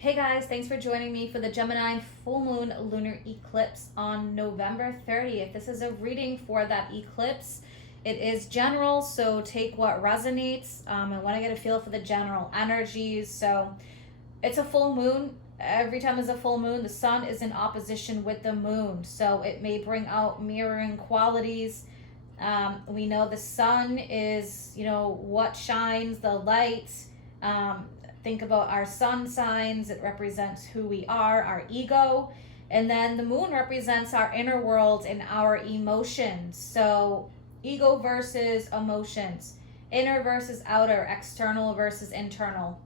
Hey guys, thanks for joining me for the Gemini full moon lunar eclipse on November 30th. This is a reading for that eclipse. It is general, so take what resonates. I want to get a feel for the general energies. So it's a full moon. Every time there's a full moon, the sun is in opposition with the moon. So it may bring out mirroring qualities. We know the sun is, what shines the light. Think about our sun signs. It represents who we are, our ego. And then the moon represents our inner world and our emotions. So ego versus emotions, inner versus outer, external versus internal.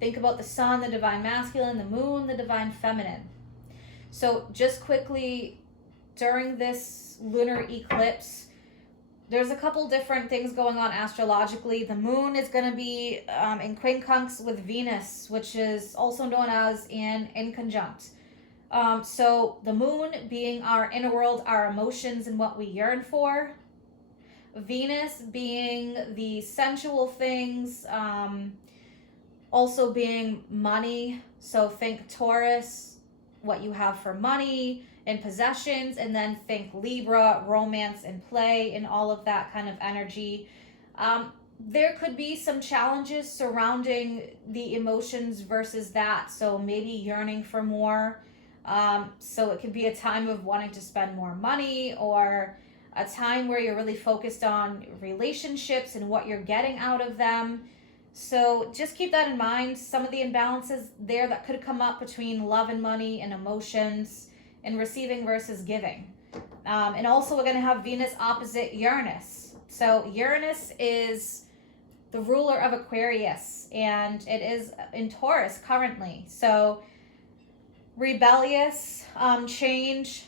Think about the sun, the divine masculine, the moon, the divine feminine. So just quickly, during this lunar eclipse, there's a couple different things going on astrologically. The moon is going to be in quincunx with Venus, which is also known as an inconjunct. So the moon being our inner world, our emotions and what we yearn for. Venus being the sensual things, also being money. So think Taurus, what you have for money and possessions, and then think Libra, romance and play and all of that kind of energy. There could be some challenges surrounding the emotions versus that. So maybe yearning for more. So it could be a time of wanting to spend more money, or a time where you're really focused on relationships and what you're getting out of them. So just keep that in mind. Some of the imbalances there that could come up between love and money and emotions, and receiving versus giving. And also we're going to have Venus opposite Uranus. So Uranus is the ruler of Aquarius, and it is in Taurus currently. So rebellious, change,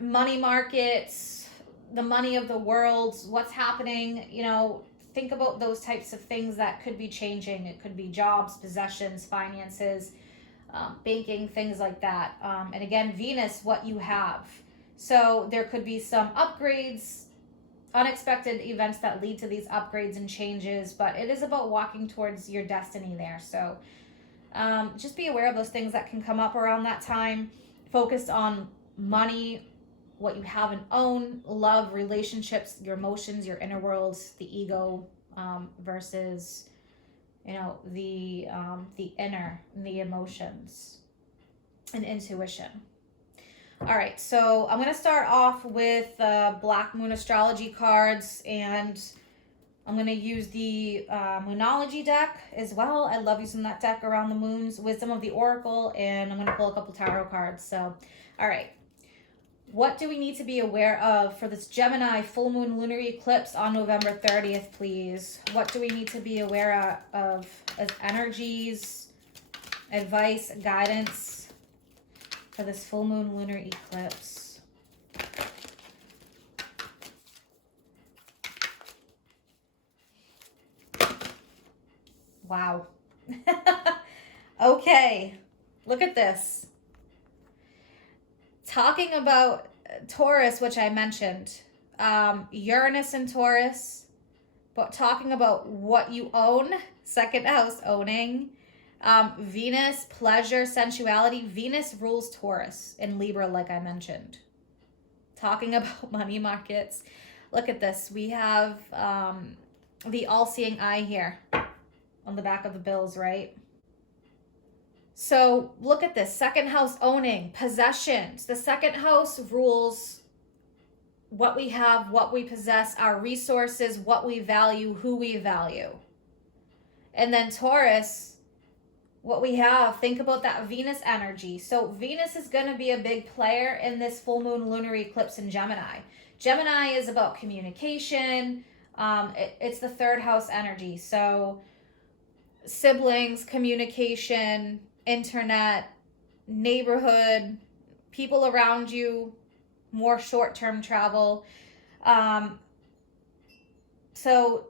money markets, the money of the world, what's happening, think about those types of things that could be changing. It could be jobs, possessions, finances, banking, things like that. And again, Venus, what you have. So there could be some upgrades, unexpected events that lead to these upgrades and changes, but it is about walking towards your destiny there. So just be aware of those things that can come up around that time. Focused on money, what you have and own, love, relationships, your emotions, your inner world, the ego versus the inner and the emotions and intuition. All right, so I'm going to start off with Black Moon astrology cards, and I'm going to use the Moonology deck as well. I love using that deck around the moons, Wisdom of the Oracle, and I'm going to pull a couple tarot cards. So, all right. What do we need to be aware of for this Gemini full moon lunar eclipse on November 30th, please? What do we need to be aware of as energies, advice, guidance for this full moon lunar eclipse? Wow. Okay, look at this. Talking about Taurus, which I mentioned, Uranus and Taurus, but talking about what you own, second house owning, Venus, pleasure, sensuality. Venus rules Taurus and Libra, like I mentioned. Talking about money markets. Look at this. We have the all-seeing eye here on the back of the bills, right? So look at this, second house owning, possessions. The second house rules what we have, what we possess, our resources, what we value, who we value. And then Taurus, what we have, think about that Venus energy. So Venus is going to be a big player in this full moon lunar eclipse in Gemini. Gemini is about communication. It's the third house energy. So siblings, communication, internet, neighborhood, people around you, more short-term travel. So,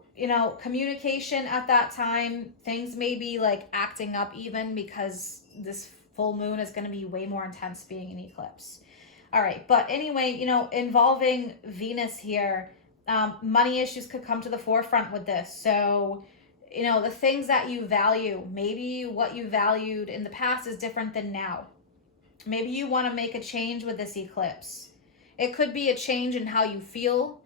communication at that time, things may be like acting up even because this full moon is going to be way more intense being an eclipse. All right. But anyway, involving Venus here, money issues could come to the forefront with this. So You know, the things that you value, maybe what you valued in the past is different than now. Maybe you want to make a change with this eclipse. It could be a change in how you feel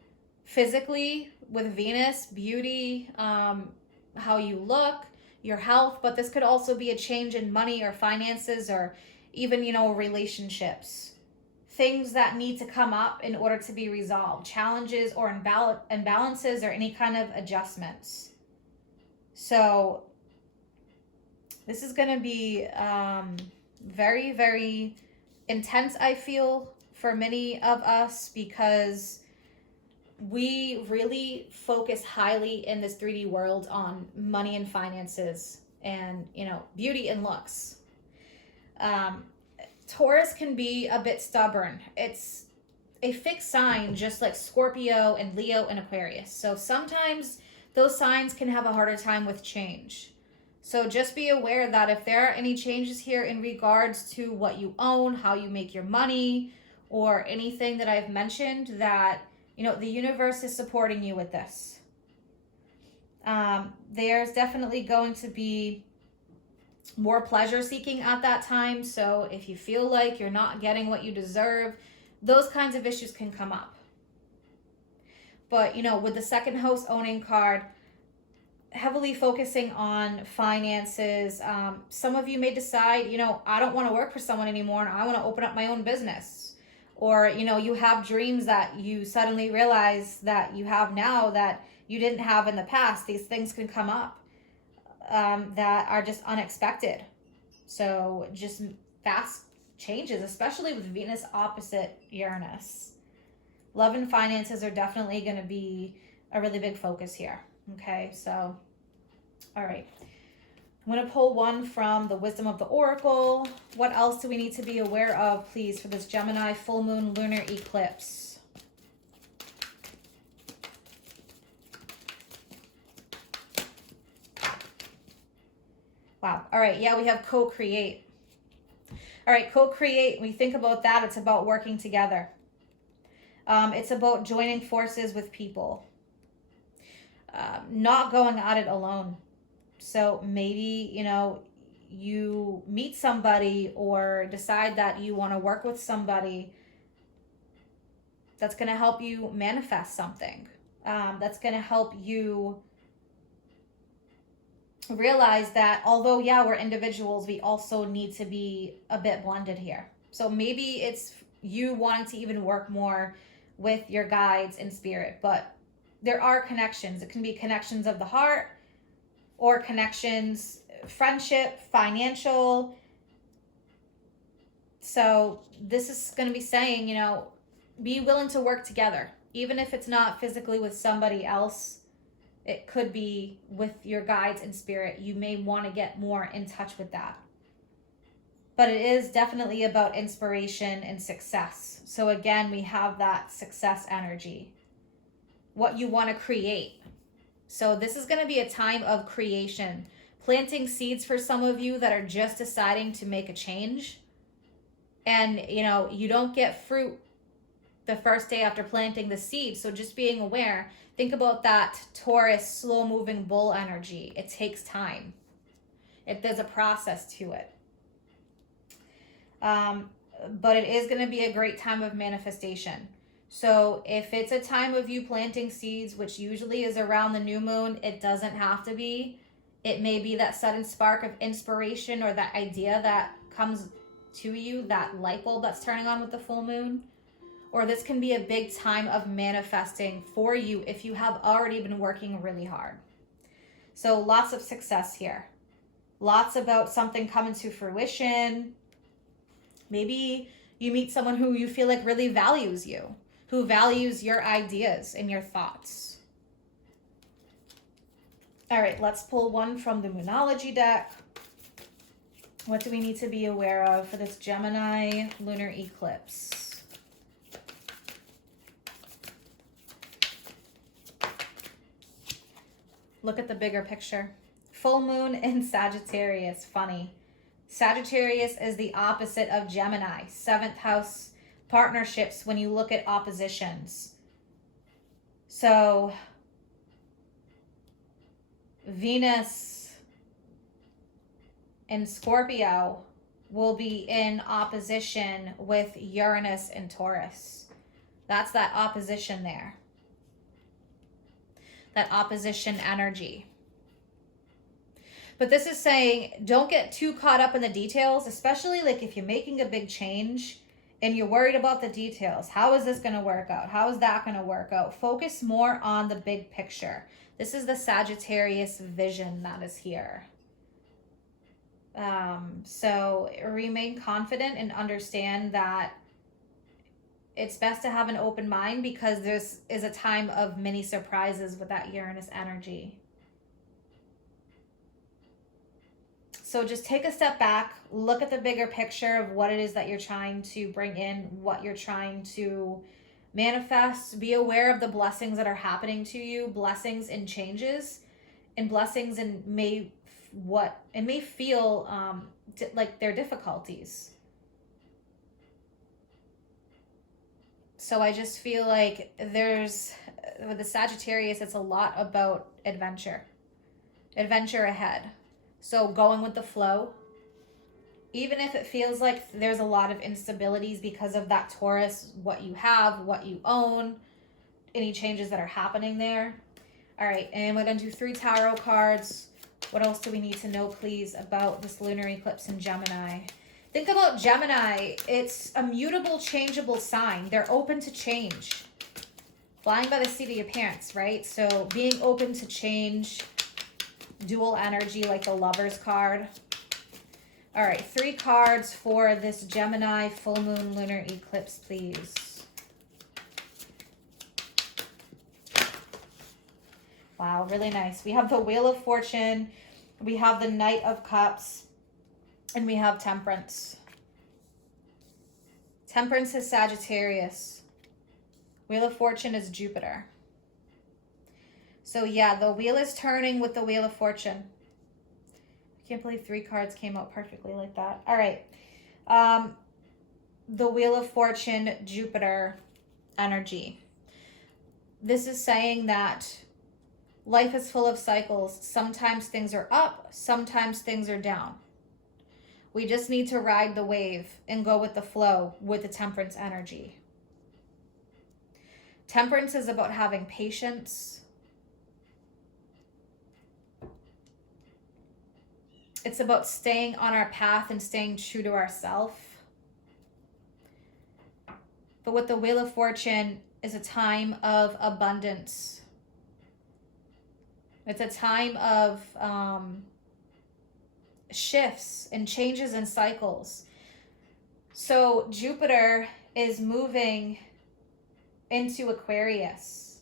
physically with Venus, beauty, how you look, your health, but this could also be a change in money or finances or even, you know, relationships. Things that need to come up in order to be resolved, challenges or imbalances or any kind of adjustments. So this is going to be very, very intense, I feel, for many of us, because we really focus highly in this 3D world on money and finances and, you know, beauty and looks. Taurus can be a bit stubborn. It's a fixed sign, just like Scorpio and Leo and Aquarius. So sometimes those signs can have a harder time with change. So just be aware that if there are any changes here in regards to what you own, how you make your money, or anything that I've mentioned, that, you know, the universe is supporting you with this. There's definitely going to be more pleasure seeking at that time. So if you feel like you're not getting what you deserve, those kinds of issues can come up. But, you know, with the second house owning card, heavily focusing on finances, some of you may decide, you know, I don't want to work for someone anymore and I want to open up my own business. Or, you know, you have dreams that you suddenly realize that you have now that you didn't have in the past. These things can come up that are just unexpected. So just fast changes, especially with Venus opposite Uranus. Love and finances are definitely going to be a really big focus here. Okay, so, all right. I'm going to pull one from the Wisdom of the Oracle. What else do we need to be aware of, please, for this Gemini full moon lunar eclipse? Wow. All right. Yeah, we have co-create. All right, co-create. When we think about that, it's about working together. It's about joining forces with people. Not going at it alone. So maybe, you know, you meet somebody or decide that you want to work with somebody that's going to help you manifest something. That's going to help you realize that although, yeah, we're individuals, we also need to be a bit blended here. So maybe it's you wanting to even work more with your guides in spirit, but there are connections. It can be connections of the heart or connections, friendship, financial. So this is going to be saying, you know, be willing to work together. Even if it's not physically with somebody else, it could be with your guides in spirit. You may want to get more in touch with that. But it is definitely about inspiration and success. So again, we have that success energy. What you want to create. So this is going to be a time of creation. Planting seeds for some of you that are just deciding to make a change. And, you know, you don't get fruit the first day after planting the seed. So just being aware, think about that Taurus slow moving bull energy. It takes time. There's a process to it. But it is going to be a great time of manifestation. So if it's a time of you planting seeds, which usually is around the new moon, it doesn't have to be. It may be that sudden spark of inspiration or that idea that comes to you, that light bulb that's turning on with the full moon. Or this can be a big time of manifesting for you if you have already been working really hard. So lots of success here. Lots about something coming to fruition. Maybe you meet someone who you feel like really values you, who values your ideas and your thoughts. All right, let's pull one from the Moonology deck. What do we need to be aware of for this Gemini lunar eclipse? Look at the bigger picture. Full moon in Sagittarius. Funny. Sagittarius is the opposite of Gemini. 7th house partnerships when you look at oppositions. So Venus in Scorpio will be in opposition with Uranus and Taurus. That's that opposition there. That opposition energy. But this is saying don't get too caught up in the details, especially like if you're making a big change and you're worried about the details. How is this going to work out? How is that going to work out? Focus more on the big picture. This is the Sagittarius vision that is here. So remain confident and understand that it's best to have an open mind because this is a time of many surprises with that Uranus energy. So just take a step back, look at the bigger picture of what it is that you're trying to bring in, what you're trying to manifest. Be aware of the blessings that are happening to you, blessings and changes, and blessings in what it may feel like they're difficulties. So I just feel like with the Sagittarius, it's a lot about adventure ahead. So going with the flow, even if it feels like there's a lot of instabilities because of that Taurus, what you have, what you own, any changes that are happening there. All right, and we're going to do 3 tarot cards. What else do we need to know, please, about this lunar eclipse in Gemini? Think about Gemini. It's a mutable, changeable sign. They're open to change. Flying by the seat of your pants, right? So being open to change, dual energy like the Lover's card. All right, 3 cards for this Gemini full moon lunar eclipse, please. Wow, really nice. We have the Wheel of Fortune, we have the Knight of Cups, and we have Temperance. Temperance is Sagittarius. Wheel of Fortune is Jupiter. So yeah, the wheel is turning with the Wheel of Fortune. I can't believe 3 cards came out perfectly like that. All right. The Wheel of Fortune, Jupiter energy. This is saying that life is full of cycles. Sometimes things are up, sometimes things are down. We just need to ride the wave and go with the flow with the Temperance energy. Temperance is about having patience. It's about staying on our path and staying true to ourselves. But with the Wheel of Fortune is a time of abundance. It's a time of shifts and changes and cycles. So Jupiter is moving into Aquarius.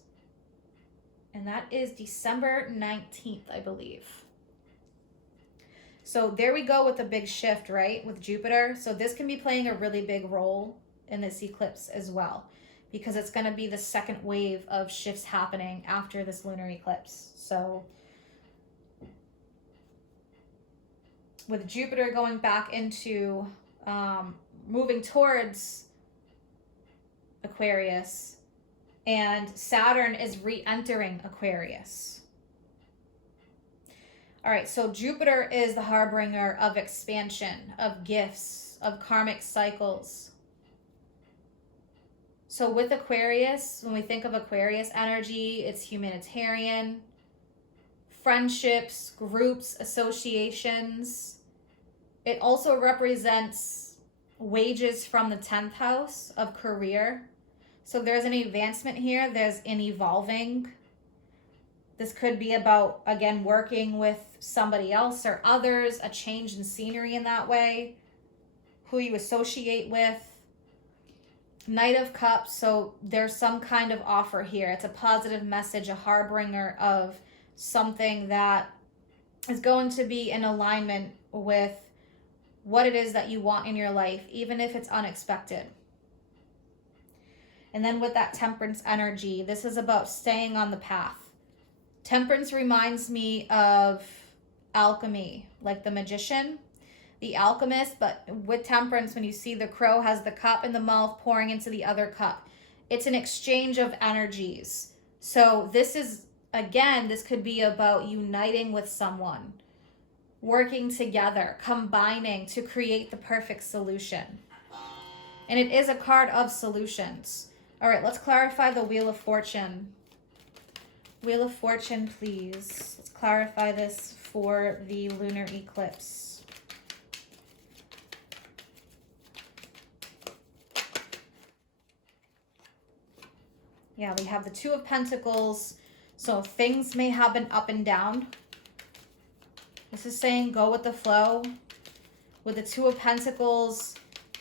And that is December 19th, I believe. So there we go with the big shift, right? With Jupiter. So this can be playing a really big role in this eclipse as well, because it's going to be the second wave of shifts happening after this lunar eclipse. So with Jupiter going back into moving towards Aquarius, and Saturn is re-entering Aquarius. All right, so Jupiter is the harbinger of expansion, of gifts, of karmic cycles. So with Aquarius, when we think of Aquarius energy, it's humanitarian, friendships, groups, associations. It also represents wages from the 10th house of career. So there's an advancement here, there's an evolving. This could be about, again, working with somebody else or others, a change in scenery in that way, who you associate with. Knight of Cups, so there's some kind of offer here. It's a positive message, a harbinger of something that is going to be in alignment with what it is that you want in your life, even if it's unexpected. And then with that Temperance energy, this is about staying on the path. Temperance reminds me of alchemy, like the magician, the alchemist, but with Temperance, when you see the crow has the cup in the mouth pouring into the other cup, it's an exchange of energies. So this is again, this could be about uniting with someone, working together, combining to create the perfect solution. And it is a card of solutions. All right, let's clarify the Wheel of Fortune. Wheel of Fortune, please. Let's clarify this for the lunar eclipse. Yeah, we have the Two of Pentacles. So things may have been up and down. This is saying go with the flow. With the Two of Pentacles,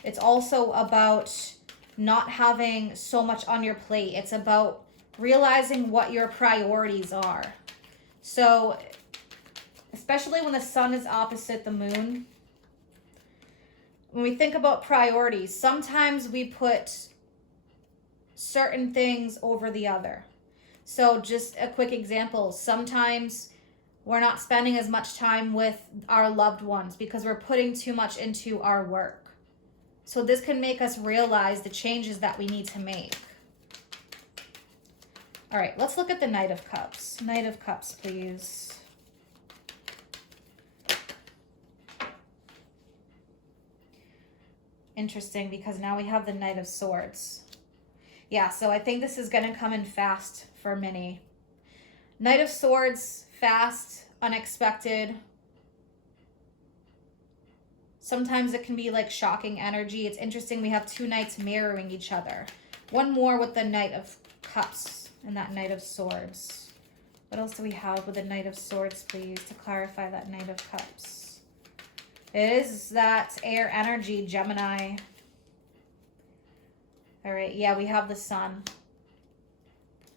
it's also about not having so much on your plate. It's about realizing what your priorities are. So, especially when the sun is opposite the moon, when we think about priorities, sometimes we put certain things over the other. So just a quick example, sometimes we're not spending as much time with our loved ones because we're putting too much into our work. So this can make us realize the changes that we need to make. All right, let's look at the Knight of Cups. Knight of Cups, please. Interesting, because now we have the Knight of Swords. Yeah, so I think this is going to come in fast for many. Knight of Swords, fast, unexpected. Sometimes it can be like shocking energy. It's interesting we have two knights mirroring each other. One more with the Knight of Cups and that Knight of Swords. What else do we have with the Knight of Swords, please, to clarify that Knight of Cups? It is that air energy, Gemini. All right, yeah, we have the Sun.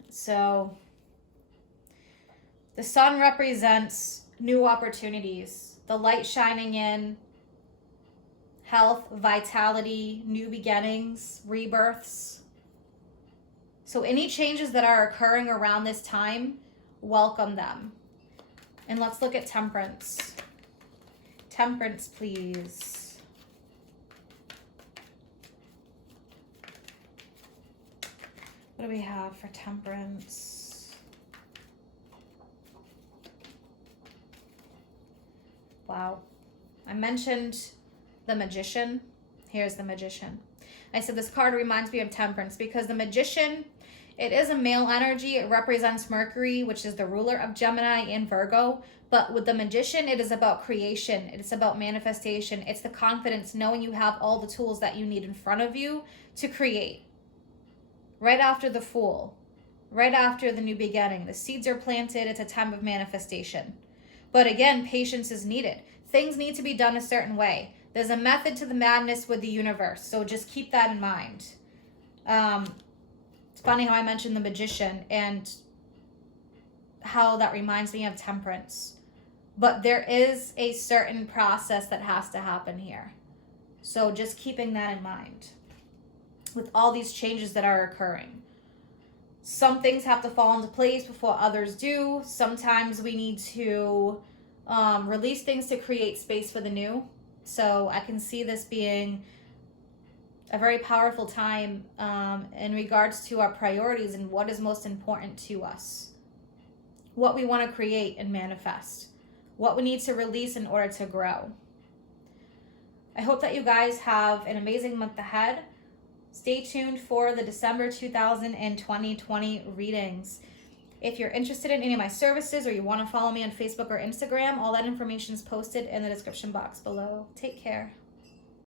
So the Sun represents new opportunities, the light shining in, health, vitality, new beginnings, rebirths. So any changes that are occurring around this time, welcome them. And let's look at Temperance. Temperance, please. What do we have for Temperance? Wow. I mentioned the Magician. Here's the Magician. I said this card reminds me of Temperance because the Magician, it is a male energy. It represents Mercury, which is the ruler of Gemini and Virgo. But with the Magician, it is about creation. It's about manifestation. It's the confidence, knowing you have all the tools that you need in front of you to create. Right after the Fool, right after the new beginning, the seeds are planted. It's a time of manifestation. But again, patience is needed. Things need to be done a certain way. There's a method to the madness with the universe, so just keep that in mind. It's funny how I mentioned the Magician and how that reminds me of Temperance. But there is a certain process that has to happen here. So just keeping that in mind with all these changes that are occurring. Some things have to fall into place before others do. Sometimes we need to release things to create space for the new. So I can see this being a very powerful time in regards to our priorities and what is most important to us. What we want to create and manifest. What we need to release in order to grow. I hope that you guys have an amazing month ahead. Stay tuned for the December 2020 readings. If you're interested in any of my services or you want to follow me on Facebook or Instagram, all that information is posted in the description box below. Take care.